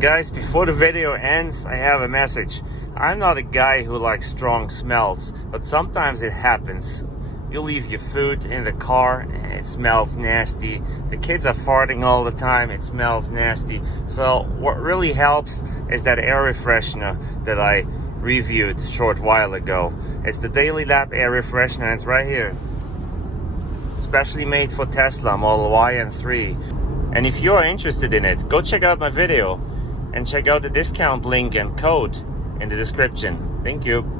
Guys, before the video ends, I have a message. I'm not a guy who likes strong smells, but sometimes it happens. You leave your food in the car and it smells nasty. The kids are farting all the time, it smells nasty. So what really helps is that air freshener that I reviewed a short while ago. It's the Daily Lab air freshener and it's right here. Especially made for Tesla Model Y and 3. And if you are interested in it, go check out my video and check out the discount link and code in the description. Thank you.